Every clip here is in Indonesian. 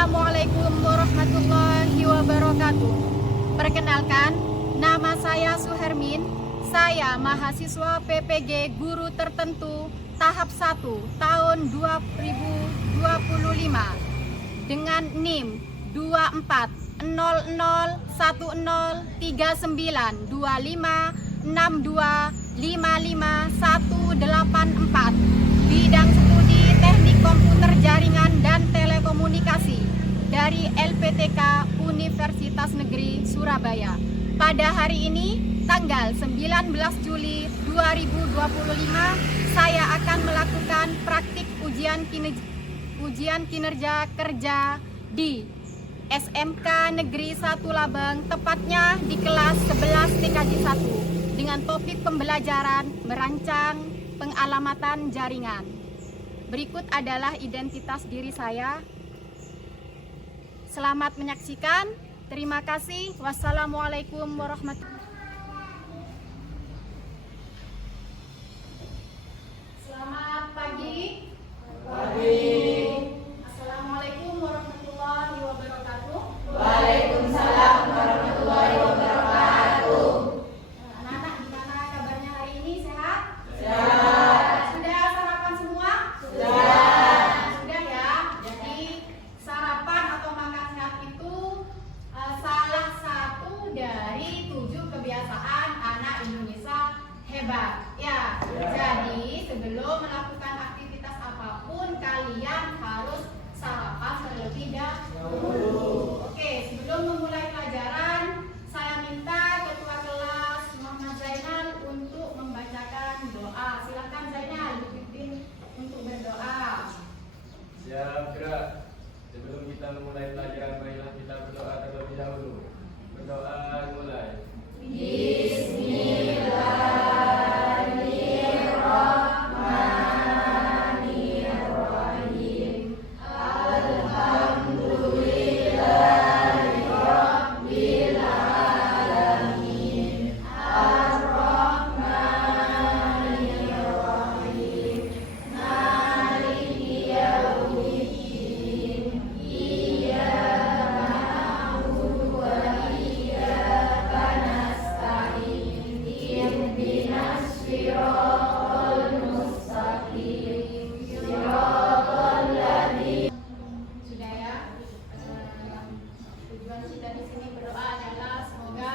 Assalamualaikum warahmatullahi wabarakatuh. Perkenalkan, nama saya Suhermin. Saya mahasiswa PPG Guru Tertentu tahap 1 tahun 2025 dengan NIM 24001031955518 bidang studi Teknik Komputer Jaringan dan Telekomunikasi dari LPTK Universitas Negeri Surabaya. Pada hari ini, tanggal 19 Juli 2025, saya akan melakukan praktik ujian kinerja kerja di SMK Negeri 1 Labang, tepatnya di kelas 11 TKJ 1 dengan topik pembelajaran merancang pengalamatan jaringan. Berikut adalah identitas diri saya. Selamat menyaksikan. Terima kasih. Wassalamualaikum warahmatullahi wabarakatuh. Selamat pagi. Assalamualaikum warahmatullahi wabarakatuh. Waalaikumsalam warahmatullahi wabarakatuh. Anak-anak, gimana kabarnya hari ini? Sehat? Sehat. Sudah sarapan semua? Sudah. Sudah ya. Jadi sarapan atau makan sehat itu salah satu dari 7 kebiasaan anak Indonesia hebat. Ya. Jadi sebelum melakukan aktivitas apapun, kalian harus sarapan terlebih dahulu. Oke, sebelum memulai pelajaran, saya minta Ketua Kelas Muhammad Zainal untuk membacakan doa. Silakan Zainal, dipimpin untuk berdoa. Siap, gerak. Sebelum kita memulai pelajaran, marilah kita berdoa terlebih dahulu. Berdoa mulai. Bismillahirrahmanirrahim. Alhamdulillahirabbil alamin. Ar-Rahmanirrahim. Maliki yaumiddin. Iyyaka na'budu wa iyyaka nasta'in. Ihdinas siratal mustaqim. Siratal ladzina. Sudah ya. Tujuan kita di sini berdoa adalah semoga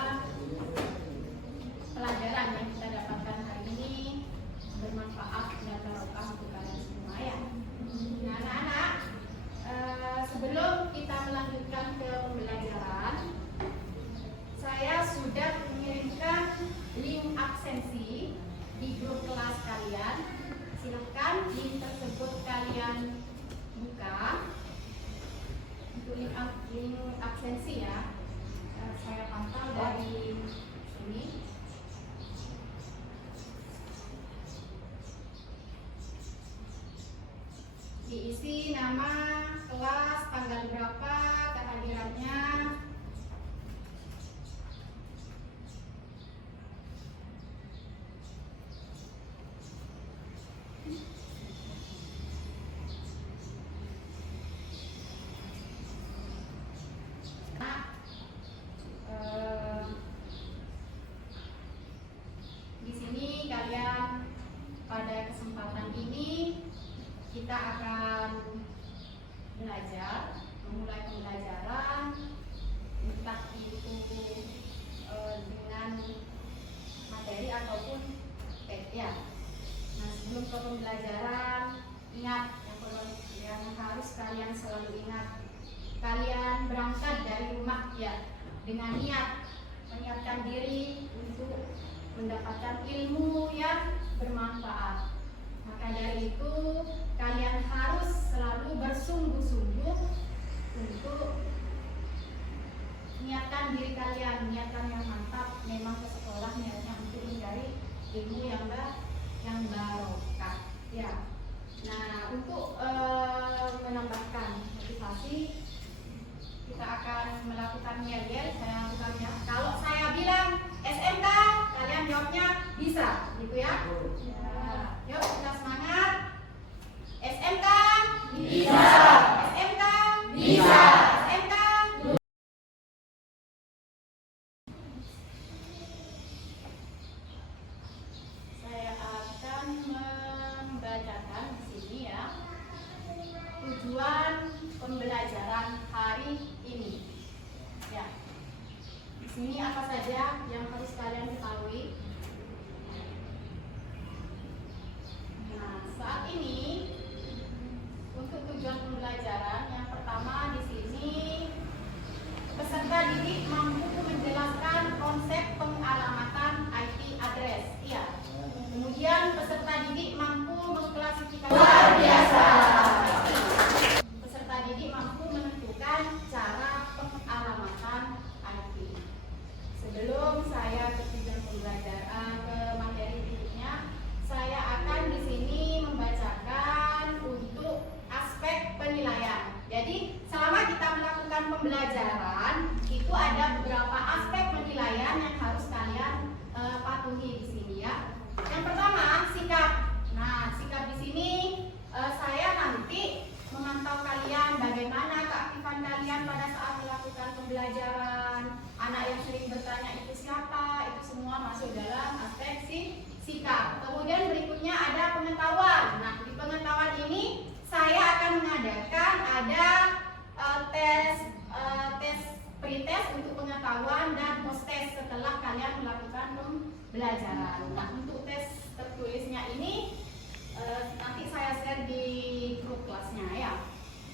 pelajaran yang kita dapatkan hari ini bermanfaat dan barokah untuk kalian semua ya. Nah, anak-anak, sebelum kita melanjutkan ke pembelajaran, saya sudah mengirimkan link absensi di grup kelas kalian. Silakan link tersebut kalian buka untuk link absensi ya. Saya pantau dari sini. Diisi nama, kelas, tanggal berapa, kehadirannya. Nah, di sini kalian pada kesempatan ini kita akan belajar, memulai pembelajaran, entah itu dengan materi ataupun ya. Nah, sebelum ke pembelajaran, ingat yang harus kalian selalu ingat, kalian berangkat dari rumah ya dengan menyiapkan diri untuk mendapatkan ilmu yang bermanfaat. Maka dari itu kalian harus selalu bersungguh-sungguh untuk niatkan diri kalian, niatkan yang mantap, memang ke sekolah niatnya untuk mencari ilmu yang barokah ya. Nah, untuk menambahkan motivasi, kita akan melakukan yel-yel. Saya lakukannya. Kalau saya bilang SMK, kalian jawabnya bisa, gitu ya. Yuk kita semangat. SMK Bisa. SMK Bisa. tujuan pembelajaran hari ini. Ya. Di sini apa saja yang harus kalian ketahui? Nah, saat ini untuk tujuan pembelajaran yang pertama di sini peserta didik mampu menjelaskan konsep pengalamatan IP address. Iya. Kemudian peserta didik mampu mengklasifikasi. Luar biasa. Peserta didik mampu menentukan cara pengalamatan IP. Sebelum saya ke tujuan pembelajaran ke materi berikutnya, saya akan di sini membacakan untuk aspek penilaian. Jadi selama kita melakukan pembelajaran itu ada beberapa aspek penilaian yang harus kalian patuhi di sini ya. Yang pertama sikap. Nah sikap di sini saya nanti memantau kalian bagaimana keaktifan kalian pada saat melakukan pembelajaran. Anak yang sering bertanya itu siapa, itu semua masuk dalam aspek sikap. Kemudian berikutnya ada pengetahuan. Nah di pengetahuan ini saya akan mengadakan ada tes pretest untuk pengetahuan dan post test setelah kalian melakukan pembelajaran. Nah untuk tes tertulisnya ini nanti saya share di grup kelasnya ya.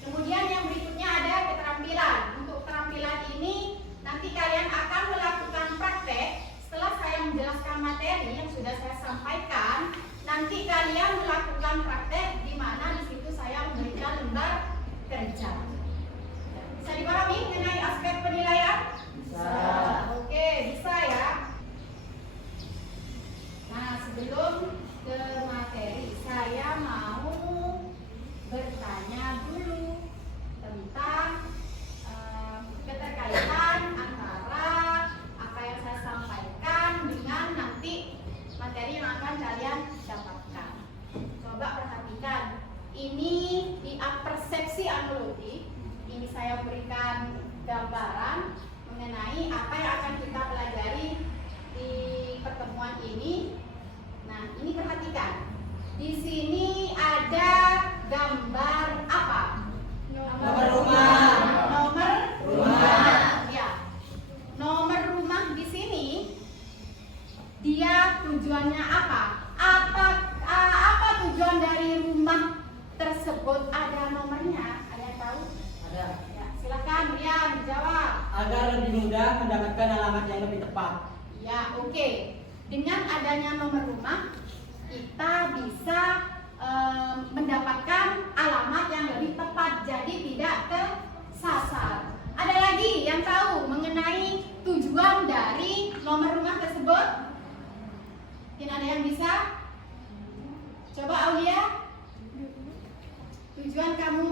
Kemudian yang berikutnya ada keterampilan. Untuk keterampilan ini nanti kalian akan melakukan praktek. Setelah saya menjelaskan materi yang sudah saya sampaikan, nanti kalian melakukan praktek di mana di situ saya memberikan lembar kerja. Bisa dipahami mengenai aspek penilaian? Bisa. Oke, bisa ya. Nah, sebelum ke materi, saya mau bertanya dulu tentang keterkaitan antara apa yang saya sampaikan dengan nanti materi yang akan kalian dapatkan. Coba perhatikan, ini di persepsi analogi, ini saya berikan gambaran mengenai apa yang akan kita pelajari di pertemuan ini. Nah, ini perhatikan. Di sini ada gambar apa? Nomor rumah. Nomor Rumah. Ya. Nomor rumah di sini dia tujuannya apa? Apa tujuan dari rumah tersebut ada nomornya? Ada yang tahu? Ada. Ya, silakan Rian dijawab. Agar lebih mudah mendapatkan alamat yang lebih tepat. Ya, oke. Dengan adanya nomor rumah, kita bisa mendapatkan alamat yang lebih tepat, jadi tidak kesasar. Ada lagi yang tahu mengenai tujuan dari nomor rumah tersebut? Mungkin ada yang bisa? Coba Aulia. Tujuan kamu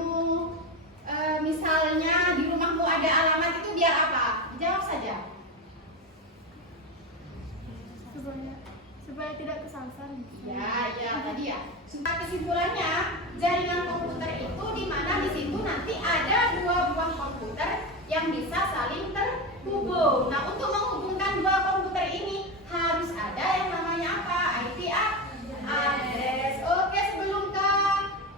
misalnya di rumahmu ada alamat itu biar apa? Jawab saja. Supaya tidak kesasar. Ya tadi ya. Kesimpulannya, jaringan komputer itu di mana di situ nanti ada dua buah komputer yang bisa saling terhubung. Nah, untuk menghubungkan dua komputer ini harus ada yang namanya apa? IP address. Oke, sebelum ke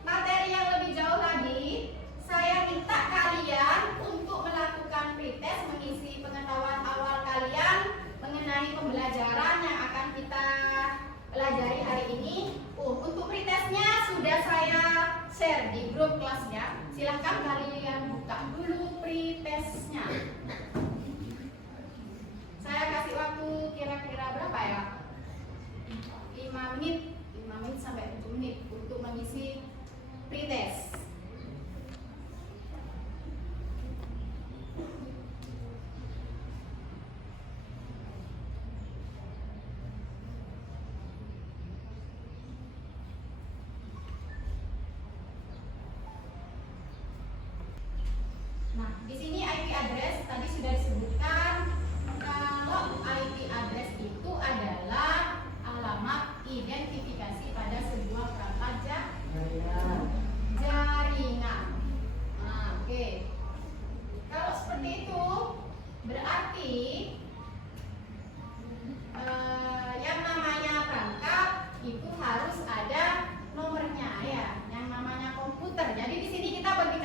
materi yang lebih jauh lagi, saya minta kalian untuk melakukan pretest, mengisi pengetahuan awal kalian mengenai pembelajaran yang akan kita pelajari hari ini. Untuk pretestnya sudah saya share di grup kelasnya. Silahkan kalian buka dulu pretestnya. Saya kasih waktu kira-kira berapa ya? 5 menit sampai 7 menit untuk mengisi pretest. Nah, di sini IP address tadi sudah disebutkan. Kalau IP address itu adalah alamat identifikasi pada sebuah perangkat jaringan. Nah, oke. Kalau seperti itu, berarti yang namanya perangkat itu harus ada nomornya ya, yang namanya komputer. Jadi di sini kita bagi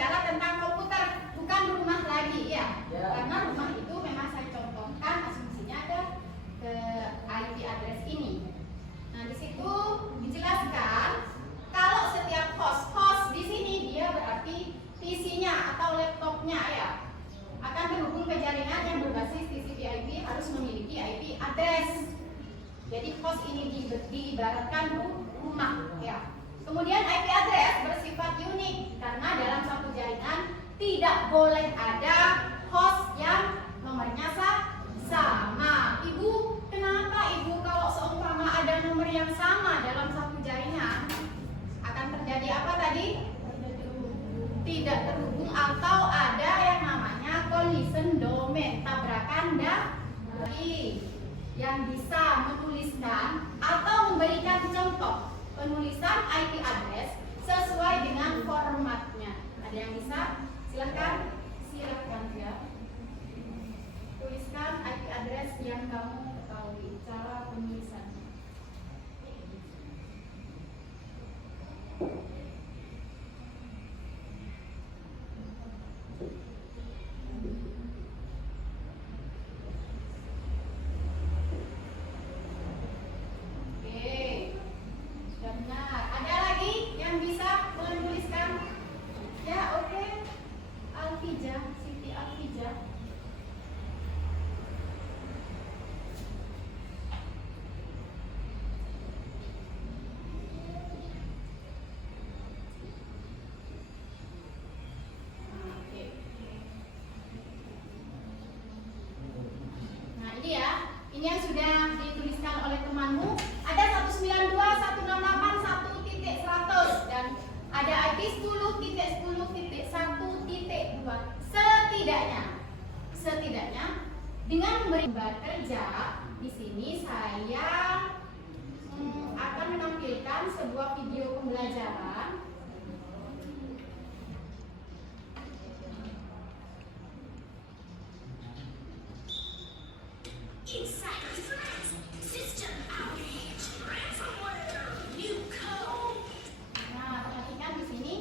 Jadi host ini diibaratkan rumah ya. Kemudian IP address bersifat unik karena dalam satu jaringan tidak boleh ada host yang nomornya sama. Ibu, kenapa Ibu kalau seumpama ada nomor yang sama dalam satu jaringan akan terjadi apa tadi? Tidak terhubung atau ada yang namanya collision domain, tabrakan dari yang bisa menuliskan atau memberikan contoh penulisan IP address sesuai dengan formatnya. Ada yang bisa? Silakan ya. Tuliskan IP address yang kamu ketahui cara penulisannya. Siti Alfija. Nah ini ya, ini yang sudah dituliskan oleh temanmu. Ada 192.168.1.100 dan ada IP 10.10.1.2. Setidaknya dengan memberi gambar kerja di sini saya akan menampilkan sebuah video pembelajaran. Nah, perhatikan di sini.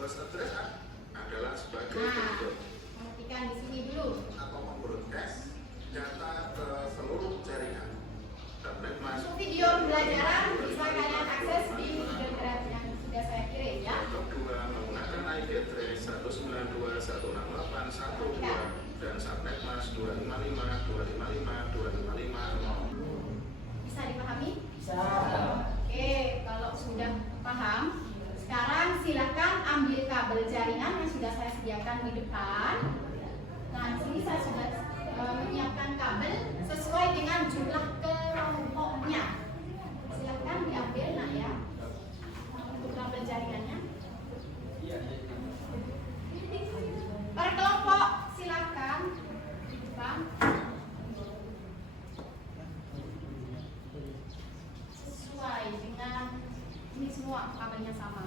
Bus address adalah sebagai Nah, bentuk perhatikan di sini dulu. atau membroadcast data ke seluruh jaringan. Untuk video pembelajaran bisa kalian akses di video drive yang sudah saya kirim ya. Untuk kedua, menggunakan IP address 192.168.1.2 dan subnet mas 255.255.255.0. Bisa dipahami? Bisa. Oke, kalau sudah paham, sekarang silakan ambil kabel jaringan yang sudah saya sediakan di depan. Nah, di sini saya sudah menyiapkan kabel sesuai dengan jumlah kelompoknya. Silakan diambil, nak ya, untuk kabel jaringannya. Per kelompok silakan, Bang. Sesuai dengan ini semua kabelnya sama.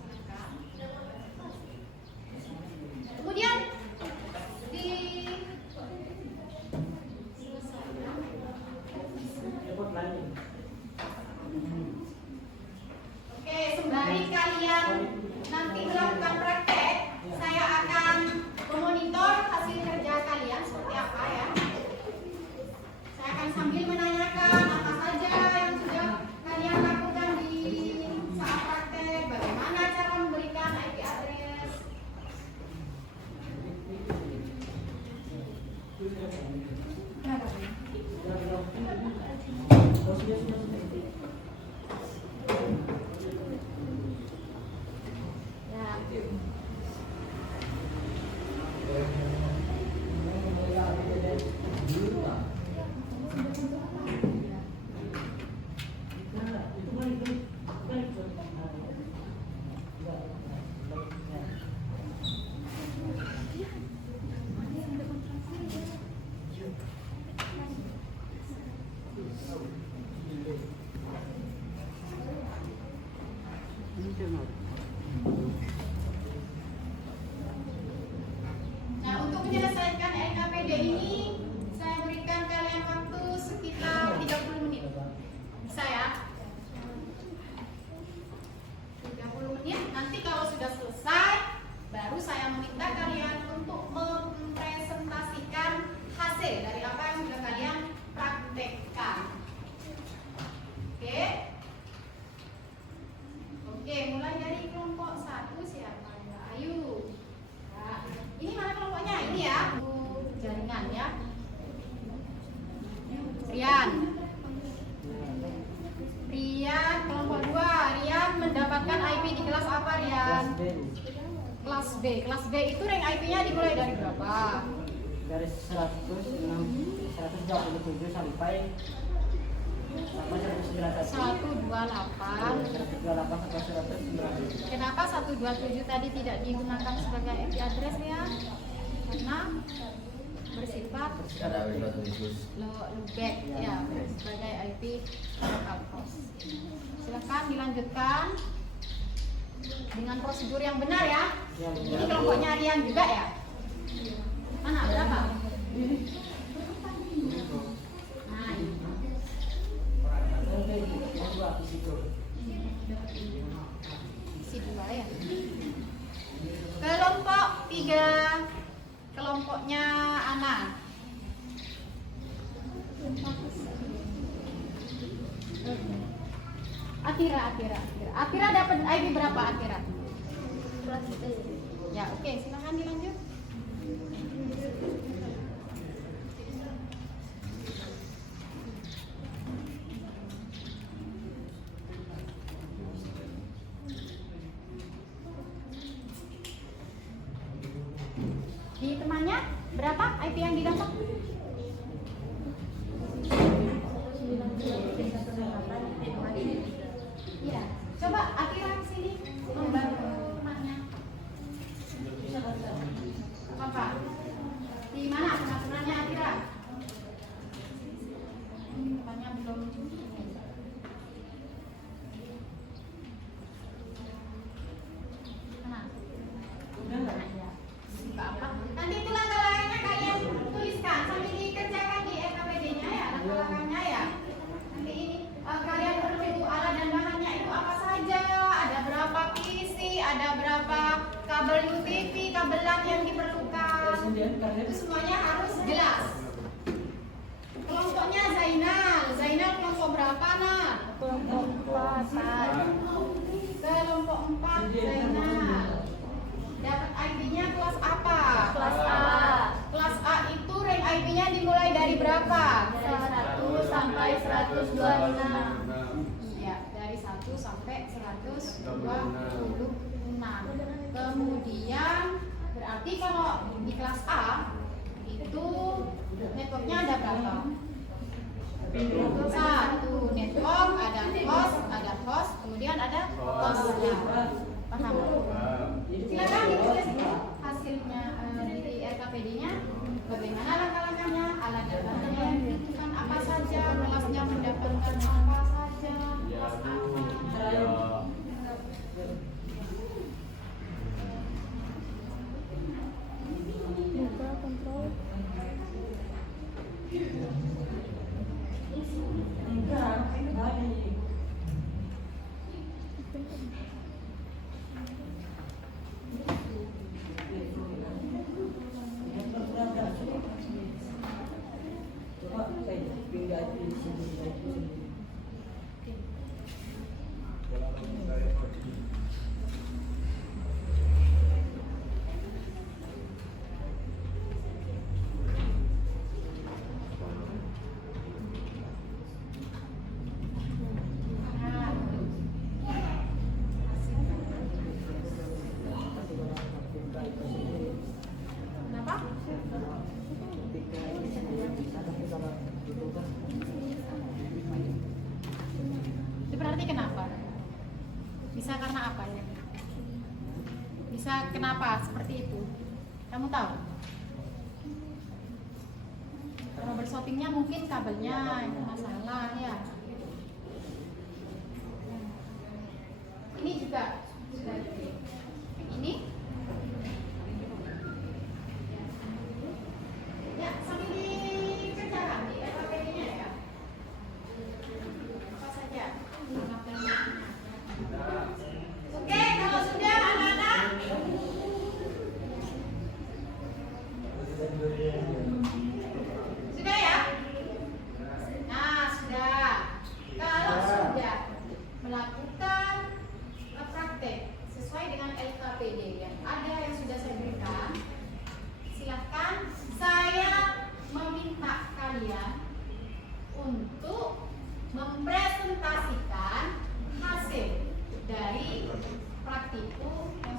Silakan. Kemudian di selesaikan. Repot lagi. Oke, sembari kalian nanti melakukan praktek, saya akan memonitor hasil kerja kalian seperti apa ya. Saya akan sambil menanyakan apa saja yang sudah kalian lakukan di saat praktek, bagaimana cara memberikan IP address. Ya. Nah, untuk menyelesaikan NKPD ini, saya berikan kalian waktu sekitar 30 menit. Bisa ya? 30 menit. Nanti kalau sudah selesai, baru saya meminta kalian untuk mempresentasikan hasil dari apa yang sudah kalian praktekkan. Kelas B. Kelas B itu rank IP-nya dimulai dari berapa? Dari 127 sampai 128. 128. 128 sampai 109. Kenapa 127 tadi tidak digunakan sebagai IP address ya? Karena bersifat loopback ya, sebagai IP local host. Silakan dilanjutkan dengan prosedur yang benar ya. Ini kelompoknya Rian juga ya? Mana berapa? Nah, ini. Isi 2 ya. Kelompok 3, kelompoknya Ana. Atira dapat ID berapa Atira? Ya, oke, silakan dilanjut. Di temannya berapa IP yang didapat? Iya, coba Atira sini membantu temannya. Apa? Di mana pengaturannya Atira? Temannya belum. Apa? Nanti itu langkah-langkahnya kalian tuliskan sambil dikerjakan di RKPD-nya ya, langkah-langkahnya ya. Nanti ini kalian perlu alat dan bahannya itu apa saja, ada berapa PC, ada berapa kabel UTP, kabel LAN yang diperlukan. Itu semuanya harus jelas. Kelompoknya Zainal kelompok berapa nak? Kelompok 4. Kelompok 4 Zainal. Dapat IP-nya kelas apa? Kelas A. Kelas A itu rank IP-nya dimulai dari berapa? 1 sampai 126. Iya, dari 1 sampai 126. Kemudian berarti kalau di kelas A itu networknya ada berapa? 1 network, ada host, kemudian ada hostnya. Paham? Silakan ditulis hasilnya di RKPD-nya. Bagaimana langkah-langkahnya, alat dan bahannya yang dibutuhkan apa saja, kelasnya mendapatkan apa saja, kelas apa. Itu berarti kenapa? Bisa karena apa ya? Bisa kenapa seperti itu? Kamu tahu? Kalau bershootingnya mungkin kabelnya yang masalah ya. Ini juga sudah ini. Ya, sambil dikerjakan di RKPD-nya ya. Apa saja? Oke, kalau sudah anak-anak. Sudah ya? Nah, sudah. Kalau sudah melakukan praktek sesuai dengan LKPD yang ada yang sudah saya berikan, silahkan saya meminta kalian untuk mempresentasikan hasil dari praktikum yang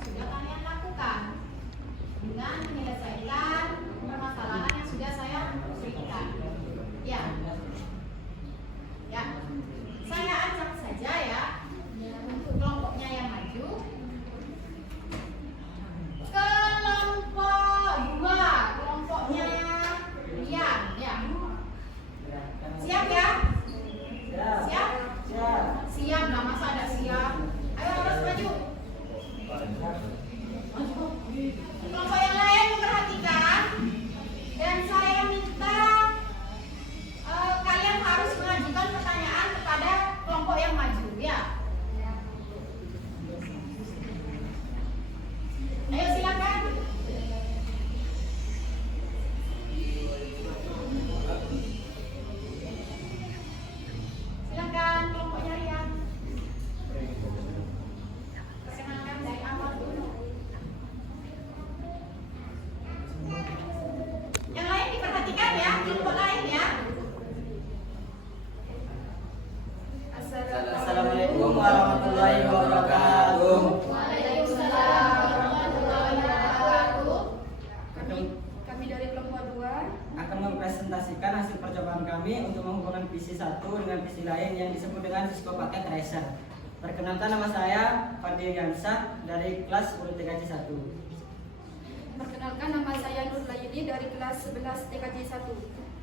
satu dengan PC lain yang disebut dengan Cisco Packet Tracer. Perkenalkan, nama saya Fadil Yansah dari kelas 10 TKJ 1. Perkenalkan, nama saya Nur Layuni dari kelas 11 TKJ 1.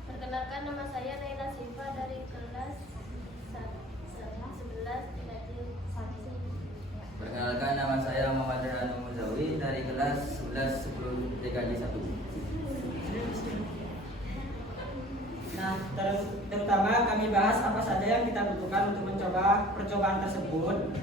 Perkenalkan, nama saya Naila Siva dari kelas 11 TKJ 1. Perkenalkan, nama saya Muhammad Ranu Muzawi dari kelas 11 10 TKJ 1. Nah, terutama kami bahas apa saja yang kita butuhkan untuk mencoba percobaan tersebut.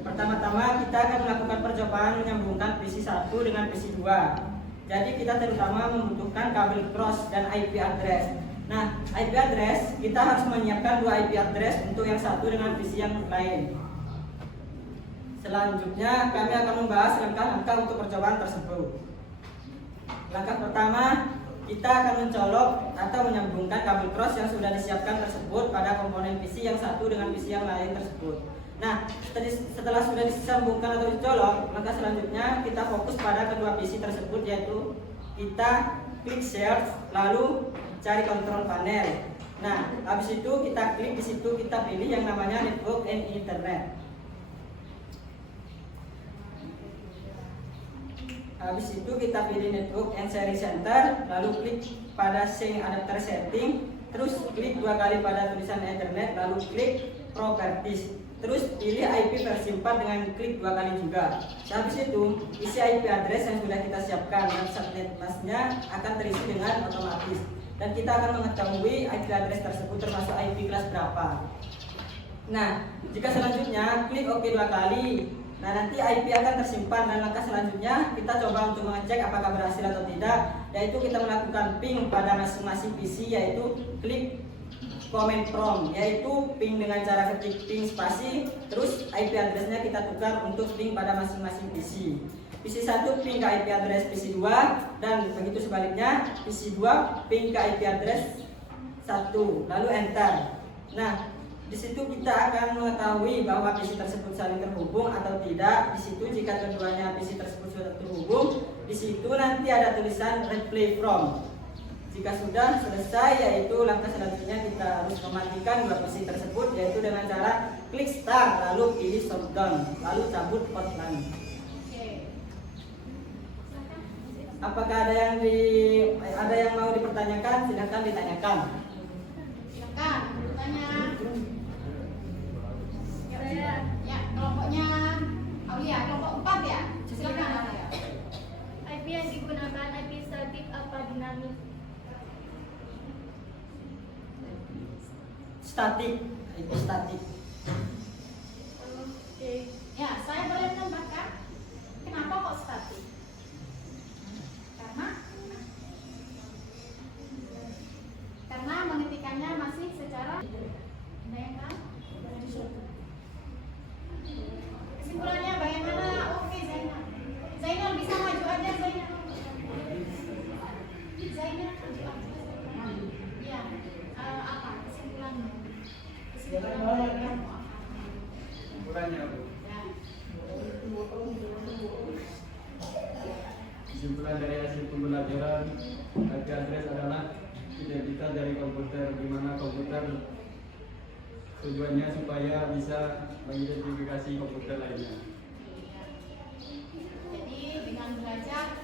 Pertama-tama kita akan melakukan percobaan menyambungkan PC 1 dengan PC 2. Jadi kita terutama membutuhkan kabel cross dan IP address. Nah, IP address kita harus menyiapkan 2 IP address untuk yang satu dengan PC yang lain. Selanjutnya kami akan membahas langkah-langkah untuk percobaan tersebut. Langkah pertama, kita akan mencolok atau menyambungkan kabel cross yang sudah disiapkan tersebut pada komponen PC yang satu dengan PC yang lain tersebut. Nah, setelah sudah disambungkan atau dicolok, maka selanjutnya kita fokus pada kedua PC tersebut, yaitu kita klik search lalu cari kontrol panel. Nah, habis itu kita klik di situ, kita pilih yang namanya network and internet. Habis itu kita pilih network and sharing center, lalu klik pada sync adapter setting, terus klik 2 kali pada tulisan Ethernet, lalu klik properties, terus pilih IP versi 4 dengan klik 2 kali juga. Habis itu isi IP address yang sudah kita siapkan dan subnet masknya akan terisi dengan otomatis, dan kita akan mengetahui IP address tersebut termasuk IP kelas berapa. Nah, jika selanjutnya klik OK 2 kali, nah nanti IP akan tersimpan, dan langkah selanjutnya kita coba untuk mengecek apakah berhasil atau tidak, yaitu kita melakukan ping pada masing-masing PC, yaitu klik command prompt, yaitu ping dengan cara ketik ping spasi, terus IP addressnya kita tukar untuk ping pada masing-masing PC. PC 1 ping ke IP address PC 2, dan begitu sebaliknya PC 2 ping ke IP address 1, lalu enter. Nah, di situ kita akan mengetahui bahwa PC tersebut saling terhubung atau tidak. Di situ jika keduanya PC tersebut sudah terhubung, di situ nanti ada tulisan replay from. Jika sudah selesai, yaitu langkah selanjutnya kita harus mematikan 2 PC tersebut, yaitu dengan cara klik start lalu pilih shutdown lalu cabut hotline. Apakah ada yang mau dipertanyakan? Silahkan ditanyakan. Silakan bertanya. Ya, kelompoknya Aulia, kelompok 4 ya. Silakan Aulia. IP yang digunakan IP statik apa dinamik? Statik, IP statik. Oke. Ya, saya boleh menambahkan. Kenapa kok statik? Karena mengetikkannya masih secara ada yang tahu? Kesimpulannya bagaimana? Oke, Zainal. Zainal bisa maju aja, Zainal. Zainal maju aja. Ya, apa kesimpulannya? Kesimpulannya kamu apa? Kesimpulannya Bu. Ya. Kesimpulan dari hasil pembelajaran, IP address adalah identitas dari komputer, di mana komputer tujuannya supaya bisa mengidentifikasi komputer lainnya. Jadi dengan belajar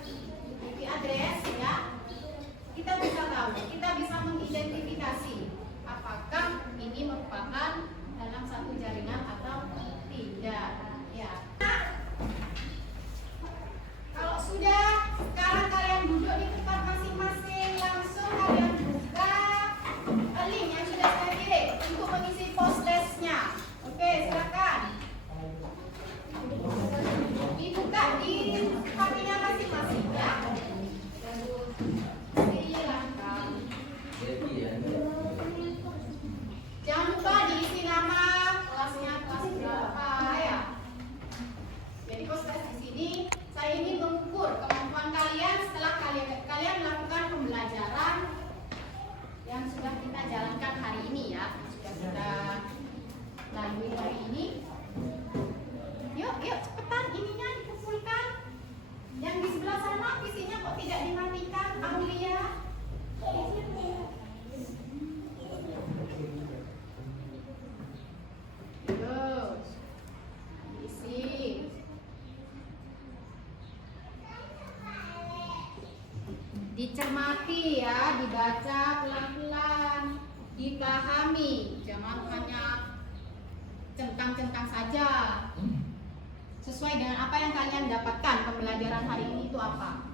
IP address ya, kita bisa tahu, kita bisa mengidentifikasi apakah ini merupakan dalam satu jaringan atau tidak. Ya. Kalau sudah, sekarang kalian duduk di tempat masing-masing, langsung kalian buka link yang sudah saya kirim untuk mengisi post testnya. Oke, silakan. Dibuka di HP-nya masing-masing ya. Silakan. Jangan lupa diisi nama, kelasnya kelas berapa ya. Jadi post test di sini saya ingin mengukur kemampuan kalian setelah kalian melakukan pembelajaran yang sudah kita jalankan hari ini ya, sudah kita lalui hari ini. Yuk cepetan ininya dikumpulkan. Yang di sebelah sana PC-nya kok tidak dimatikan, Aulia? Dicermati ya, dibaca pelan-pelan, dipahami, jangan hanya centang-centang saja. Sesuai dengan apa yang kalian dapatkan pembelajaran hari ini itu apa?